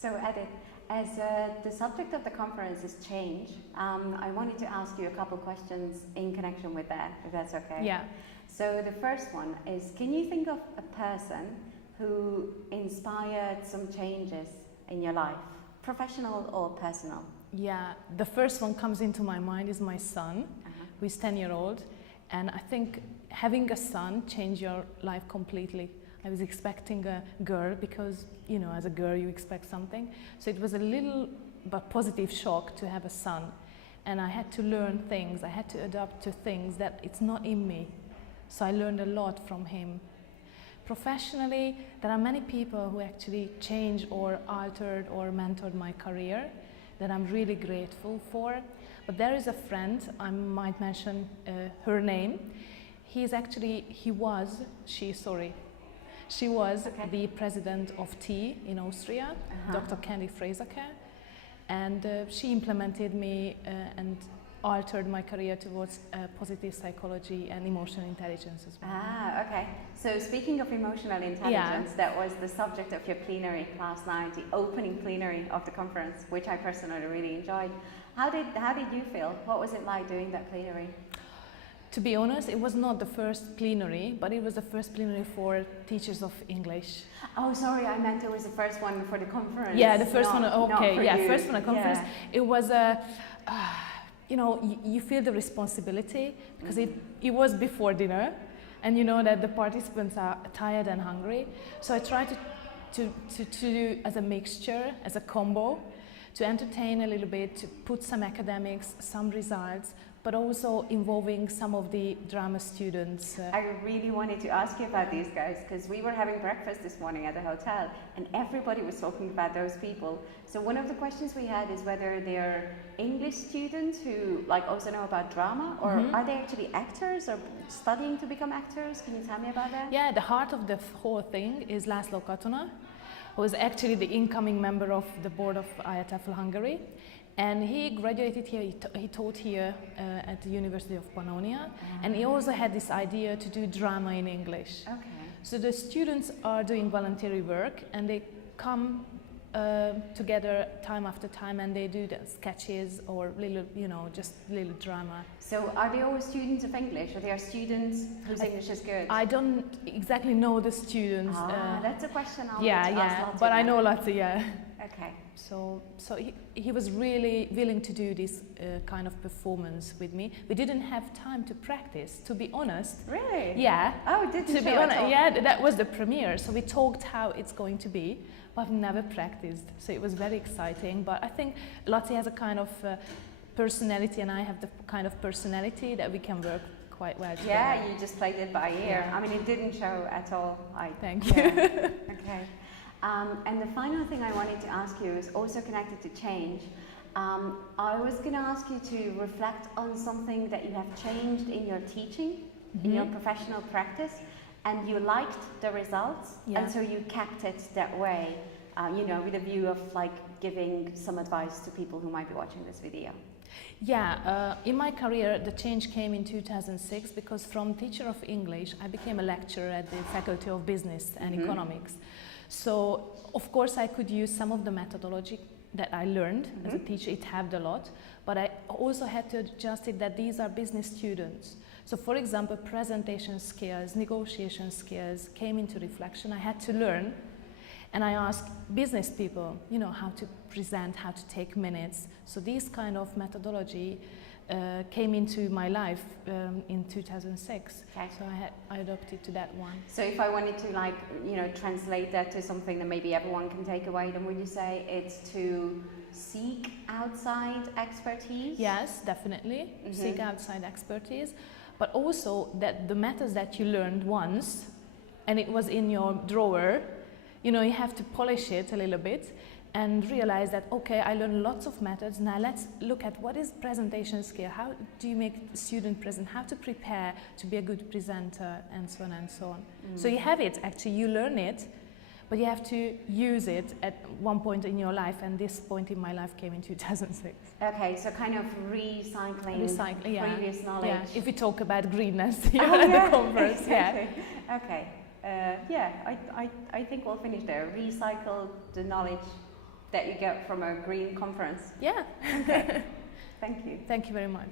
So Edith, as the subject of the conference is change, I wanted to ask you a couple questions in connection with that, if that's okay. Yeah. So the first one is, can you think of a person who inspired some changes in your life, professional or personal? Yeah, the first one comes into my mind is my son, who is 10-year-old, and I think having a son changed your life completely. I was expecting a girl because, you know, as a girl you expect something. So it was a little but positive shock to have a son. And I had to learn things, I had to adapt to things that it's not in me. So I learned a lot from him. Professionally, there are many people who actually changed or altered or mentored my career that I'm really grateful for. But there is a friend, I might mention her name. She was the president of T in Austria, Dr. Candy Fraserke, and she implemented me and altered my career towards positive psychology and emotional intelligence as well. Ah, okay. So speaking of emotional intelligence, that was the subject of your plenary last night, the opening plenary of the conference, which I personally really enjoyed. How did you feel? What was it like doing that plenary? To be honest, it was not the first plenary, but it was the first plenary for teachers of English. Oh, sorry, I meant it was the first one for the conference. Yeah, the first one, okay, yeah, you. First one, a conference. Yeah. It was a, you know, you feel the responsibility because it was before dinner, and you know that the participants are tired and hungry. So I tried to do as a mixture, as a combo, to entertain a little bit, to put some academics, some results, but also involving some of the drama students. I really wanted to ask you about these guys because we were having breakfast this morning at the hotel and everybody was talking about those people. So one of the questions we had is whether they're English students who also know about drama, or are they actually actors or studying to become actors? Can you tell me about that? Yeah, the heart of the whole thing is László Katona, who is actually the incoming member of the board of IATEFL-Hungary. And he graduated here, he taught here at the University of Pannonia, and he also had this idea to do drama in English. Okay. So the students are doing voluntary work and they come together time after time and they do the sketches or little, just little drama. So are they all students of English, or they are students whose English is good? I don't exactly know the students. That's a question I'll ask but I know lots of, Okay. So he was really willing to do this kind of performance with me. We didn't have time to practice, to be honest. Really? Yeah. Oh, didn't to be honest, yeah, that was the premiere. So we talked how it's going to be, but I've never practiced. So it was very exciting. But I think Lottie has a kind of personality, and I have the kind of personality that we can work quite well together. Yeah, you just played it by ear. Yeah. I mean, it didn't show at all. Thank you. Okay. And the final thing I wanted to ask you is also connected to change. I was going to ask you to reflect on something that you have changed in your teaching, in your professional practice, and you liked the results, and so you kept it that way, with a view of giving some advice to people who might be watching this video. Yeah, in my career the change came in 2006 because from teacher of English I became a lecturer at the Faculty of Business and Economics. So, of course, I could use some of the methodology that I learned as a teacher. It helped a lot, but I also had to adjust it that these are business students. So, for example, presentation skills, negotiation skills came into reflection. I had to learn, and I asked business people, how to present, how to take minutes. So, this kind of methodology came into my life in 2006. Okay. So I adopted to that one. So if I wanted to translate that to something that maybe everyone can take away, then would you say it's to seek outside expertise? Yes, definitely. Seek outside expertise, but also that the methods that you learned once and it was in your drawer, you have to polish it a little bit and realize that, okay, I learned lots of methods, now let's look at what is presentation skill, how do you make the student present, how to prepare to be a good presenter, and so on and so on. So you have it, actually, you learn it, but you have to use it at one point in your life, and this point in my life came in 2006. Okay, so kind of recycling previous knowledge. Yeah, if we talk about greenness at the conference, exactly. Okay, I think we'll finish there. Recycle the knowledge that you get from a green conference? Yeah. Thank you. Thank you very much.